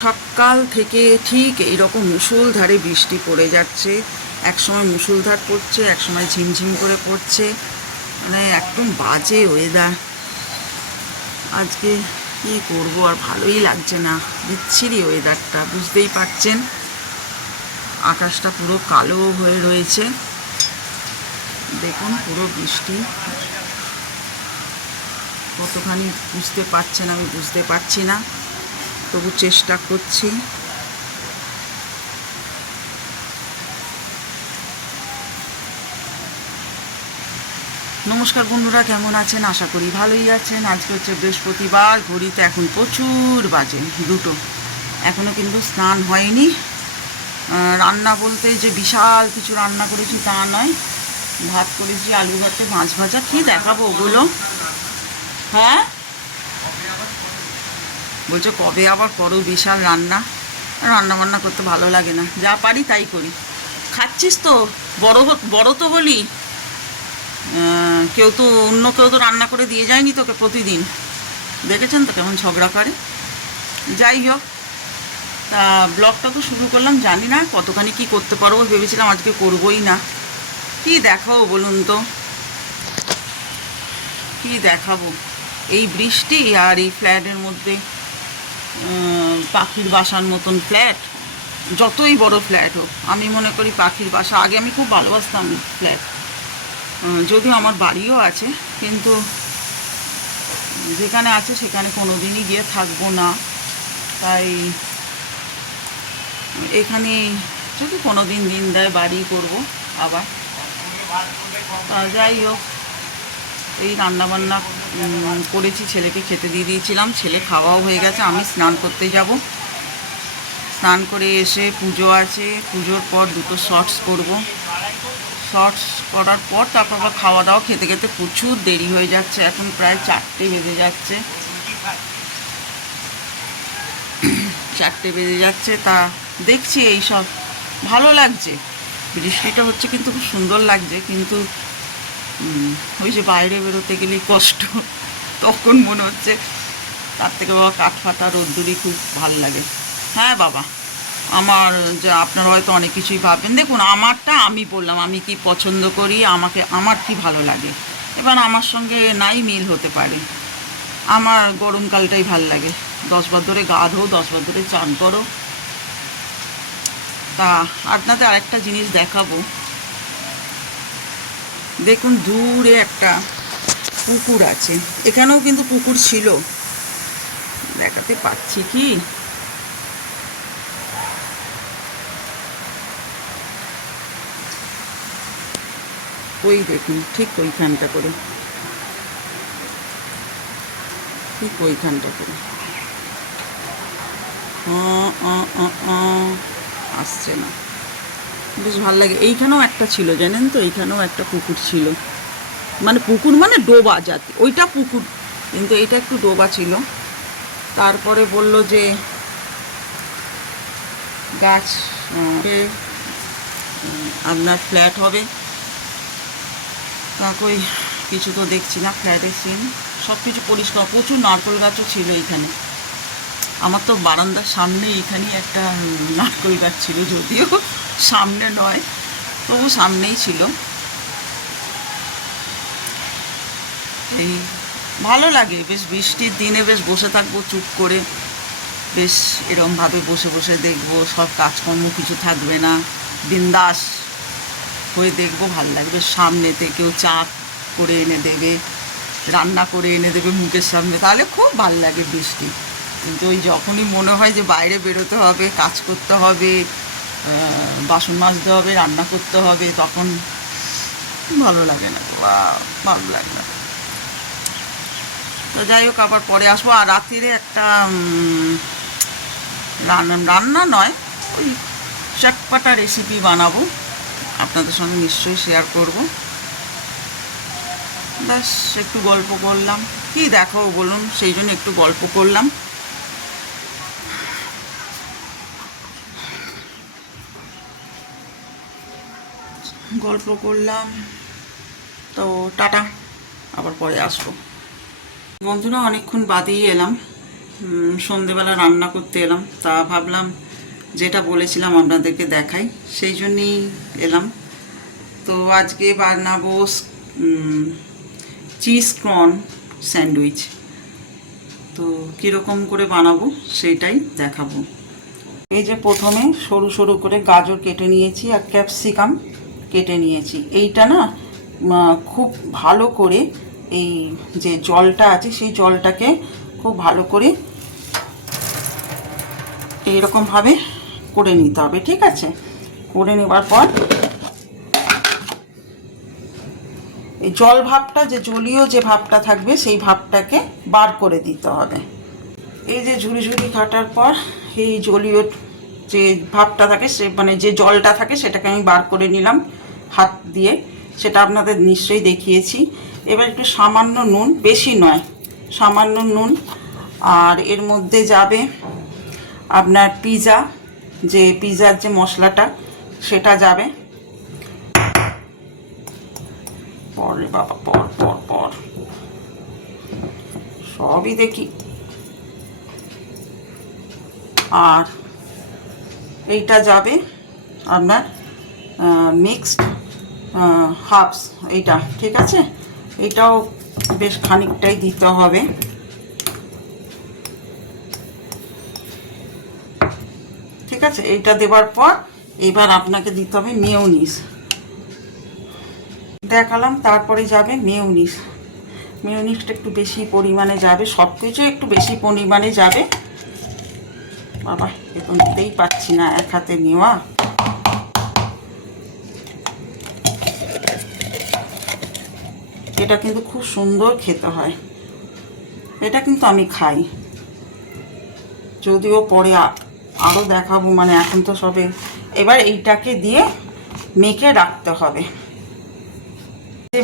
সকাল থেকে ঠিক এইরকম মুষলধারে বৃষ্টি পড়ে যাচ্ছে। এক সময় মুষলধার পড়ছে এক সময় ঝিমঝিম করে পড়ছে। মানে একদম বাজে ওয়েদার আজকে কী করব আর ভালোই লাগছে না। বিচ্ছিরি ওয়েদারটা বুঝতেই পারছেন? আকাশটা পুরো কালো হয়ে রয়েছে। দেখুন পুরো বৃষ্টি। কতখানি বুঝতে পারছেন আমি বুঝতে পারছি না। তবু চেষ্টা করছি। নমস্কার বন্ধুরা, কেমন আছেন? আশা করি ভালোই আছেন। আজকে হচ্ছে বৃহস্পতিবার, ঘড়িতে এখন প্রচুর বাজে, দুটো। এখনও কিন্তু স্নান হয়নি। রান্না বলতে যে বিশাল কিছু রান্না করেছি তা নয়। ভাত করেছি, আলু ভাতে মাছ ভাজা, কি দেখাবো ওগুলো? হ্যাঁ? বলছে, কবে আবার করো বিশাল রান্না? রান্না বান্না করতে ভালো লাগে না। যা পারি তাই করি। খাচ্ছিস তো? বড় বড় তো বলি। কেউ তো, অন্য কেউ তো রান্না করে দিয়ে যায়নি তোকে প্রতিদিন। দেখেছেন তো কেমন ঝগড়া করে? যাই হোক, তা ব্লগটা তো শুরু করলাম, জানি না কতখানি কি করতে পারব, ভেবেছিলাম আজকে করবোই না। কি দেখাবো বলুন তো? কি দেখাবো? এই বৃষ্টি আর এই ফ্ল্যাটের মধ্যে পাখির বাসার মতন ফ্ল্যাট যতই বড় ফ্ল্যাট হোক, আমি মনে করি পাখির বাসা, আগে আমি খুব ভালোবাসতাম ফ্ল্যাট যদিও আমার বাড়িও আছে, কিন্তু যেখানে আছে সেখানে কোনো দিনই গিয়ে থাকব না। তাই এখানে যদি কোনো দিন দিন দেয় বাড়ি করব আবার। যাই হোক। এই রান্নাবান্না করেছি, ছেলেকে খেতে দিয়ে দিয়েছিলাম। ছেলে খাওয়াও হয়ে গেছে, আমি স্নান করতে যাব। স্নান করে এসে পুজো আছে, পুজোর পর দুটো শর্টস করব শর্টস করার পর তারপর আবার খাওয়া দাওয়া খেতে খেতে প্রচুর দেরি হয়ে যাচ্ছে, এখন প্রায় চারটে বেজে যাচ্ছে। চারটে বেজে যাচ্ছে, তা দেখছি এই সব। ভালো লাগছে। বৃষ্টিটা হচ্ছে কিন্তু খুব সুন্দর লাগছে, কিন্তু ওই যে বাইরে বেরোতে গেলেই কষ্ট, তখন মনে হচ্ছে তার থেকে বাবা কাঠ ফাটা রোদ্দুরই খুব ভালো লাগে। হ্যাঁ বাবা, আমার যে, আপনারা হয়তো অনেক কিছুই ভাববেন। দেখুন, আমারটা আমি বললাম, আমি কি পছন্দ করি, আমাকে, আমার কি ভালো লাগে? এবার আমার সঙ্গে নাই মিল হতে পারে। আমার গরমকালটাই ভালো লাগে। দশবার ধরে গা ধো দশবার ধরে চান করো। তা, আপনাদের আরেকটা জিনিস দেখাবো। দেখুন, দূরে একটা পুকুর আছে। এখানেও কিন্তু পুকুর ছিল। দেখাতে পাচ্ছি কি? ওই দেখুন, ঠিক ওইখানটা করে। ঠিক ওইখানটা করে। আসছে না। বেশ ভালো লাগে। এইখানেও একটা ছিল, জানেন তো? এইখানেও একটা পুকুর ছিল। মানে পুকুর মানে ডোবা জাতি। ওইটা পুকুর, কিন্তু এইটা একটু ডোবা ছিল। তারপরে বলল যে গাছ আপনার ফ্ল্যাট হবে। তাকই কিছু তো দেখছি না ফ্ল্যাটের সিন সব কিছু পরিষ্কার, প্রচুর নারকেল গাছও ছিল এখানে আমার তো বারান্দার সামনে এখানেই একটা নারকেল গাছ ছিল, যদিও সামনে নয়, তবু সামনেই ছিল। এই ভালো লাগে, বেশ বৃষ্টির দিনে বেশ বসে থাকব, চুপ করে। বেশ এরমভাবে বসে বসে দেখব, সব কাজকর্ম কিছু থাকবে না। বিন্দাস হয়ে দেখব, ভালো লাগবে। সামনেতে কেউ চা করে এনে দেবে, রান্না করে এনে দেবে মুখের সামনে। তাহলে খুব ভালো লাগে বৃষ্টি। কিন্তু ওই যখনই মনে হয় যে বাইরে বেরোতে হবে, কাজ করতে হবে বাসন মাজতে হবে, রান্না করতে হবে, তখন ভালো লাগে না। বা ভালো লাগে না। তো যাই হোক, আবার পরে আসব। আর রাত্রিরে একটা রান্না রান্না নয়, ওই চটপাটা রেসিপি বানাবো। আপনাদের সঙ্গে নিশ্চয়ই শেয়ার করব। ব্যাস, একটু গল্প করলাম। কি দেখো বলুন, সেই জন্য একটু গল্প করলাম। গল্প করলাম। তো টাটা, আবার পরে আসব। বন্ধুরা, অনেকক্ষণ বাদেই এলাম। সন্ধেবেলা রান্না করতে এলাম। তা ভাবলাম, যেটা বলেছিলাম আপনাদেরকে দেখাই, সেই জন্যই এলাম। তো আজকে বানাবো চিজ কর্ন স্যান্ডউইচ। তো কীরকম করে বানাবো সেটাই দেখাবো। এই যে প্রথমে সরু সরু করে গাজর কেটে নিয়েছি আর ক্যাপসিকাম। কেটে নিয়েছি। এইটা না খুব ভালো করে এই যে জলটা আছে, সেই জলটাকে খুব ভালো করে এইরকমভাবে করে নিতে হবে, ঠিক আছে? করে নেবার পর এই জল ভাবটা, যে জলীয় যে ভাবটা থাকবে, সেই ভাবটাকে বার করে দিতে হবে। এই যে ঝুড়ি ঝুড়ি কাটার পর, এই জলীয় যে ভাবটা থাকে সে মানে যে জলটা থাকে সেটাকে আমি বার করে নিলাম হাত দিয়ে। সেটা আপনাদের নিশ্চয়ই দেখিয়েছি। এবার একটু সামান্য নুন, বেশি নয়, সামান্য নুন। আর এর মধ্যে যাবে আপনার পিৎজা যে পিৎজার যে মশলাটা, সেটা যাবে। পর বাবা, পর পর পর। সবই দেখি। আর এইটা যাবে আপনার মিক্সড হাফস এইটা, ঠিক আছে? এটাও বেশ খানিকটাই দিতে হবে। ঠিক আছে? এইটা দেওয়ার পর এবার আপনাকে দিতে হবে মেউনিস দেখালাম, তারপরে যাবে মেয়নিস মেয়নিসটা একটু বেশি পরিমাণে যাবে সব কিছু একটু বেশি পরিমাণে যাবে। বাবা নিতেই পারছি না এক হাতে নেওয়া। এটা কিন্তু খুব সুন্দর খেতে হয়। এটা কিন্তু আমি খাই। যদিও পরে আরও দেখাবো মানে এখন তো সবে এবার এইটাকে দিয়ে মেখে রাখতে হবে।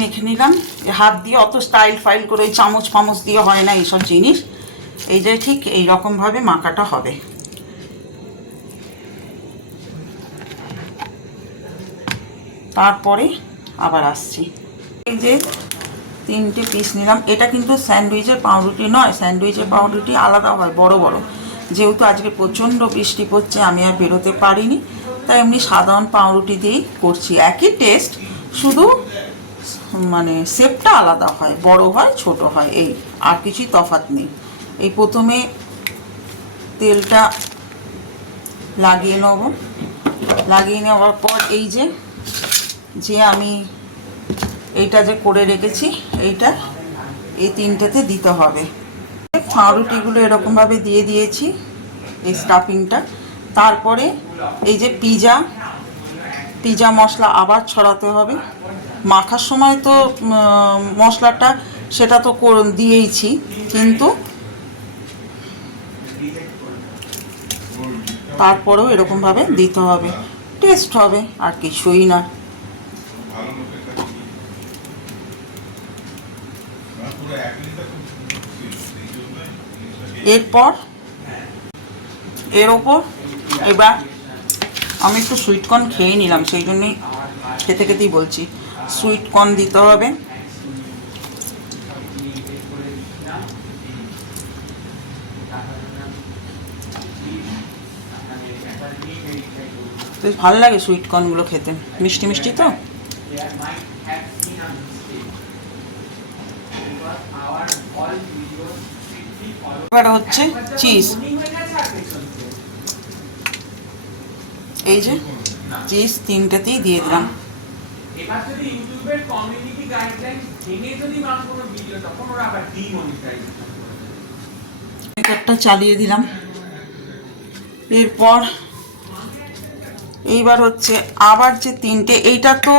মেখে নিলাম হাত দিয়ে অত স্টাইল ফাইল করে চামচ ফামচ দিয়ে হয় না এইসব জিনিস। এই যে ঠিক এইরকমভাবে মাখাটা হবে। তারপরে আবার আসছি। এই যে তিনটে পিস নিলাম। এটা কিন্তু স্যান্ডউইচের পাউরুটি নয়, স্যান্ডউইচের পাউরুটি আলাদা হয়, বড় বড়। যেহেতু আজকে প্রচণ্ড বৃষ্টি পড়ছে, আমি আর বেরোতে পারিনি। তাই এমনি সাধারণ পাউরুটি দিয়েই করছি। একই টেস্ট শুধু মানে শেপটা আলাদা হয়, বড় হয়, ছোট হয়, এই আর কিছুই তফাৎ নেই। এই প্রথমে তেলটা লাগিয়ে নেব। লাগিয়ে নেওয়ার পর এই যে যে আমি এইটা যে করে রেখেছি, এইটা এই তিনটেতে দিতে হবে। পাউরুটিগুলো এরকমভাবে দিয়ে দিয়েছি, এই স্টাফিংটা তারপরে এই যে পিজা পিজা মশলা আবার ছড়াতে হবে। মাখার সময় তো মশলাটা সেটা তো দিয়েইছি, কিন্তু তারপরেও এরকমভাবে দিতে হবে। টেস্ট হবে, আর কিছুই না। এরপর, এর ওপর, এবার আমি একটু সুইটকর্ন খেয়ে নিলাম, সেই জন্যই খেতে খেতেই বলছি। সুইটকর্ন দিতে হবে। বেশ ভালো লাগে সুইটকর্নগুলো খেতে। মিষ্টি মিষ্টি তো? এবার হচ্ছে চিজ। এই যে চিজ তিনটেতেই দিয়ে দিলাম। এবার যদি ইউটিউবের কমিউনিটি গাইডলাইন ভেঙে যদি কোনো ভিডিও তখন ওরা আবার ডিমনিটাইজ মেকারটা চালিয়ে দিলাম। এরপর এইবার হচ্ছে আবার যে তিনটে এইটা তো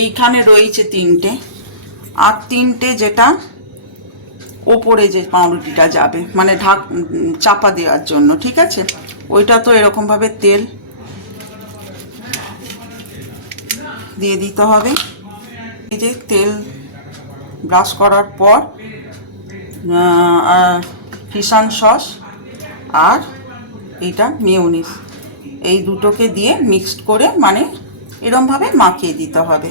এইখানে রয়েছে তিনটে। আর তিনটে যেটা ওপরে যে পাউরুটিটা যাবে মানে ঢাক চাপা দেওয়ার জন্য, ঠিক আছে? ওইটা তো এরকমভাবে তেল দিয়ে দিতে হবে। এই যে তেল ব্রাশ করার পর ফিশান সস আর এইটা মেয়োনিস এই দুটোকে দিয়ে মিক্সড করে মানে এরমভাবে মাখিয়ে দিতে হবে।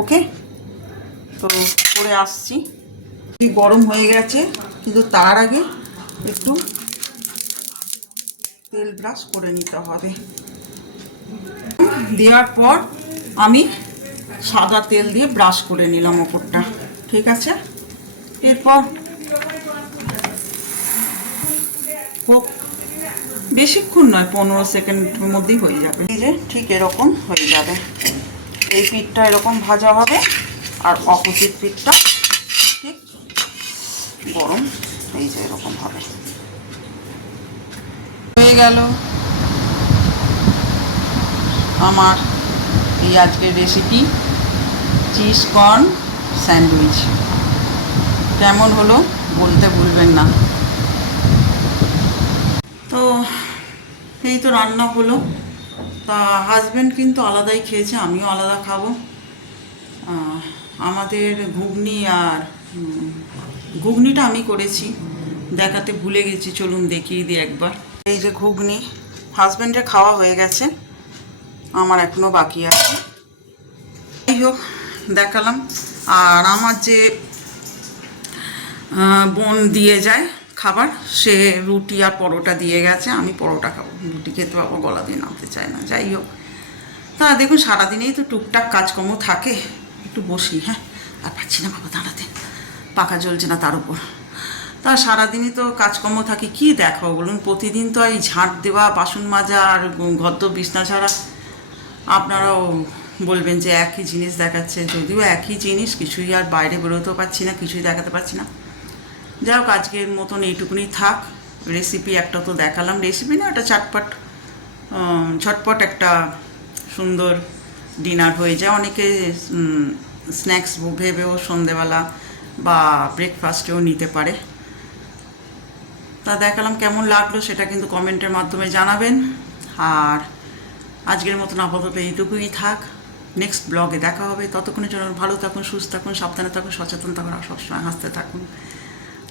ওকে? তো করে আসছি। গরম হয়ে গেছে কিন্তু তার আগে একটু তেল ব্রাশ করে নিতে হবে। দেওয়ার পর আমি সাদা তেল দিয়ে ব্রাশ করে নিলাম ওপরটা ঠিক আছে? এরপর বেশিক্ষণ নয় পনেরো সেকেন্ডের মধ্যেই হয়ে যাবে। ঠিক এরকম হয়ে যাবে। এই পিঠটা এরকম ভাজা হবে। আর অপোজিট পিঠটা ঠিক গরম, এই যে এরকম হবে। হয়ে গেল। আমার এই আজকের রেসিপি চিজ কর্ন স্যান্ডউইচ কেমন হলো বলতে ভুলবেন না। তো এই তো রান্না হলো। তা হাজব্যান্ড কিন্তু আলাদাই খেয়েছে, আমিও আলাদা খাব। আমাদের ঘুগনি আর ঘুগনিটা আমি করেছি। দেখাতে ভুলে গেছি, চলুন দেখিয়ে দিই একবার। এই যে ঘুগনি হাজব্যান্ডের খাওয়া হয়ে গেছে। আমার এখনও বাকি আছে। যাই হোক, দেখালাম। আর আমার যে বোন দিয়ে যায় খাবার, সে রুটি আর পরোটা দিয়ে গেছে। আমি পরোটা খাব। রুটি খেতে পাবো, গলা দিয়ে নামতে চায় না। যাই হোক। তা দেখুন, সারাদিনেই তো টুকটাক কাজকর্ম থাকে। একটু বসি হ্যাঁ? আর পাচ্ছি না বাবা দাঁড়াতে। পাখা জ্বলছে না তার উপর। তা সারাদিনই তো কাজকর্ম থাকে, কি দেখাবো বলুন? প্রতিদিন তো এই ঝাঁট দেওয়া, বাসন মাজা আর ঘদ্দ বিছনা ছাড়া। আপনারাও বলবেন যে একই জিনিস দেখাচ্ছে, যদিও একই জিনিস কিছুই আর বাইরে বেরোতেও পারছি না, কিছুই দেখাতে পারছি না। যাই হোক, আজকের মতন এইটুকুনি থাক। রেসিপি একটা তো দেখালাম। রেসিপি না, একটা চাটপট ঝটপট একটা সুন্দর ডিনার হয়ে যায়। অনেকে স্ন্যাক্স ভেবেও সন্ধেবেলা বা ব্রেকফাস্টেও নিতে পারে। তা দেখালাম কেমন লাগল সেটা কিন্তু কমেন্টের মাধ্যমে জানাবেন। আর আজকের মতন আপাতত এইটুকুই থাক। নেক্সট ব্লগে দেখা হবে। ততক্ষণের জন্য ভালো থাকুন, সুস্থ থাকুন, সাবধানে থাকুন, সচেতন থাকুন, আর সবসময় হাসতে থাকুন।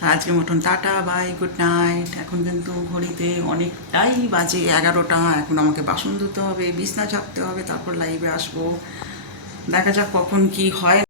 আজকের মতন টাটা, বাই, গুড নাইট। এখন কিন্তু ঘড়িতে অনেকটাই বাজে এগারোটা। এখন আমাকে বাসন ধুতে হবে, বিছনা ছাপতে হবে, তারপর লাইভে আসব। দেখা যাক কখন কি হয়।